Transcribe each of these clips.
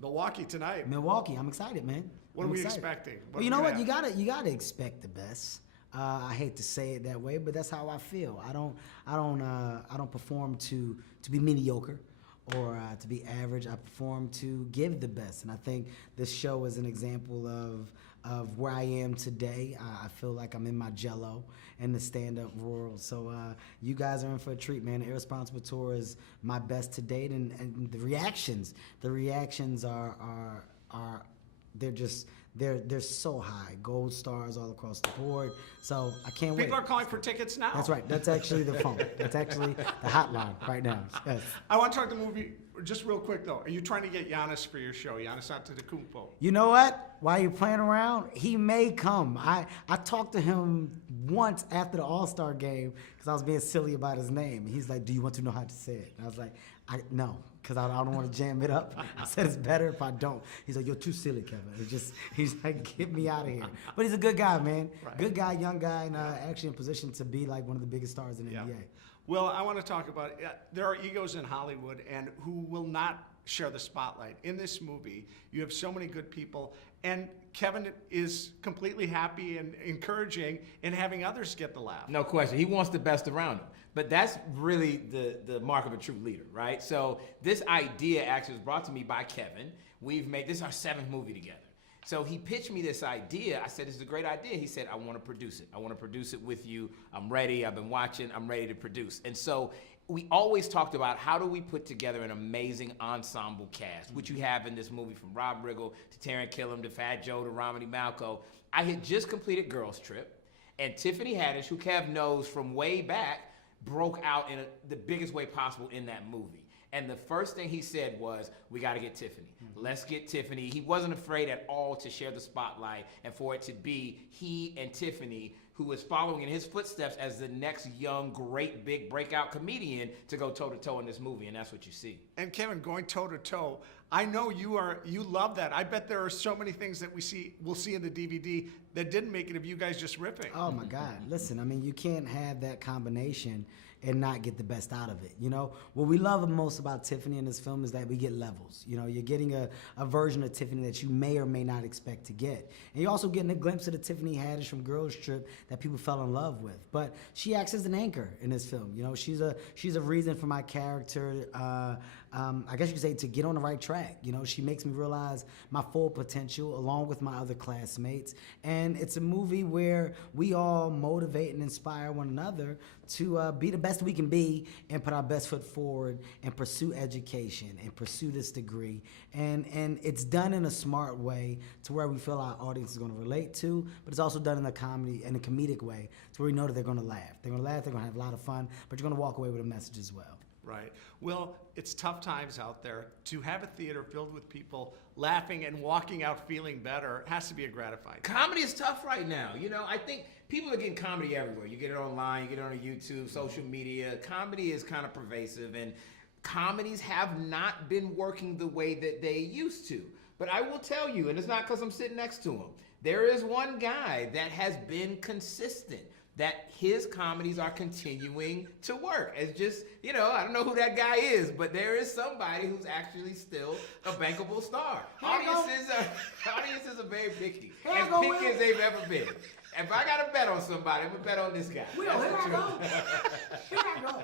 Milwaukee tonight. Milwaukee. I'm excited, man. What I'm are we excited. expecting? Well, you know what? You gotta expect the best. I hate to say it that way, but that's how I feel. I don't perform to be mediocre or to be average. I perform to give the best, and I think this show is an example of where I am today. I feel like I'm in my jello in the stand-up world. So you guys are in for a treat, man. The Irresponsible Tour is my best to date, and the reactions are they're so high. Gold stars all across the board. So I can't wait. People are calling for tickets now. That's right. That's actually the phone. That's actually the hotline right now. Yes. I want to talk the movie just real quick though. Are you trying to get Giannis for your show? Giannis Antetokounmpo. You know what? While you're playing around, he may come. I talked to him once after the All-Star game because I was being silly about his name. He's like, "Do you want to know how to say it?" And I was like, "No." Because I don't want to jam it up. I said it's better if I don't. He's like, "You're too silly, Kevin." He's like, "Get me out of here." But he's a good guy, man. Right. Good guy, young guy, and actually in position to be like one of the biggest stars in the NBA. Well, I want to talk about there are egos in Hollywood and who will not share the spotlight. In this movie, you have so many good people, and Kevin is completely happy and encouraging in having others get the laugh. No question. He wants the best around him. But that's really the mark of a true leader, right? So this idea actually was brought to me by Kevin. This is our 7th movie together. So he pitched me this idea. I said, "This is a great idea." He said, "I want to produce it. I want to produce it with you. I'm ready. I've been watching. I'm ready to produce." And so we always talked about how do we put together an amazing ensemble cast, which you have in this movie, from Rob Riggle to Taron Killam to Fat Joe to Romany Malco. I had just completed Girls Trip, and Tiffany Haddish, who Kev knows from way back, broke out in the biggest way possible in that movie. And the first thing he said was, "We got to get Tiffany. Let's get Tiffany." He wasn't afraid at all to share the spotlight and for it to be he and Tiffany, who was following in his footsteps as the next young, great, big breakout comedian, to go toe-to-toe in this movie, and that's what you see. And Kevin, going toe-to-toe, I know you love that. I bet there are so many things that we'll see in the DVD that didn't make it of you guys just ripping. Oh my God. Listen, I mean, you can't have that combination and not get the best out of it. You know, what we love most about Tiffany in this film is that we get levels. You know, you're getting a version of Tiffany that you may or may not expect to get. And you're also getting a glimpse of the Tiffany Haddish from Girls Trip that people fell in love with. But she acts as an anchor in this film. You know, she's a reason for my character, I guess you could say, to get on the right track. You know, she makes me realize my full potential along with my other classmates. And it's a movie where we all motivate and inspire one another to be the best we can be and put our best foot forward and pursue education and pursue this degree. And it's done in a smart way to where we feel our audience is going to relate to, but it's also done in a comedic way to where we know that they're going to laugh. They're going to laugh, they're going to have a lot of fun, but you're going to walk away with a message as well. Right. Well, it's tough times out there. To have a theater filled with people laughing and walking out feeling better has to be a gratifying. Comedy is tough right now. You know, I think people are getting comedy everywhere. You get it online, you get it on YouTube, social media. Comedy is kind of pervasive, and comedies have not been working the way that they used to. But I will tell you, and it's not because I'm sitting next to him, there is one guy that has been consistent, that his comedies are continuing to work. It's just, you know, I don't know who that guy is, but there is somebody who's actually still a bankable star. Audiences are very picky, as picky as they've ever been. If I got to bet on somebody, I'm going to bet on this guy. Here I go.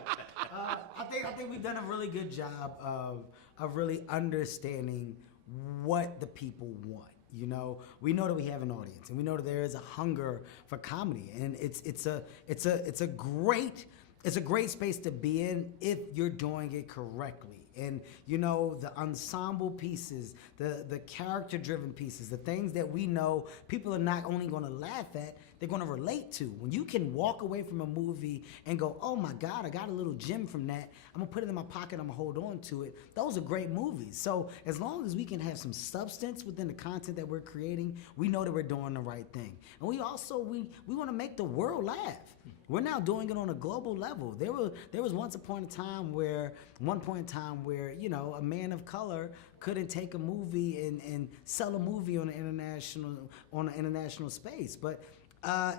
I think we've done a really good job of really understanding what the people want. You know, we know that we have an audience, and we know that there is a hunger for comedy, and it's a great space to be in if you're doing it correctly. And you know, the ensemble pieces, the character-driven pieces, the things that we know people are not only going to laugh at, they're going to relate to. When you can walk away from a movie and go, "Oh my God, I got a little gem from that. I'm going to put it in my pocket. I'm going to hold on to it." Those are great movies. So as long as we can have some substance within the content that we're creating, we know that we're doing the right thing. And we also, we want to make the world laugh. We're now doing it on a global level. There was one point in time where, you know, a man of color couldn't take a movie and sell a movie on an international space. But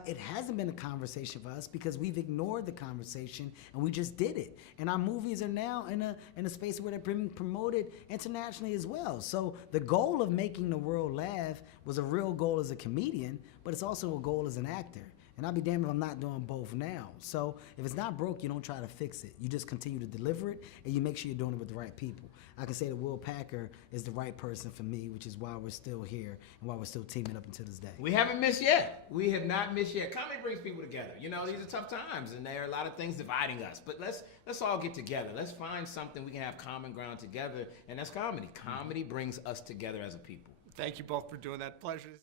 It hasn't been a conversation for us because we've ignored the conversation and we just did it. And our movies are now in a space where they're being promoted internationally as well. So the goal of making the world laugh was a real goal as a comedian, but it's also a goal as an actor. And I'll be damned if I'm not doing both now. So if it's not broke, you don't try to fix it. You just continue to deliver it, and you make sure you're doing it with the right people. I can say that Will Packer is the right person for me, which is why we're still here and why we're still teaming up until this day. We haven't missed yet. We have not missed yet. Comedy brings people together. You know, these are tough times, and there are a lot of things dividing us. But let's all get together. Let's find something we can have common ground together, and that's comedy. Comedy brings us together as a people. Thank you both for doing that. Pleasure.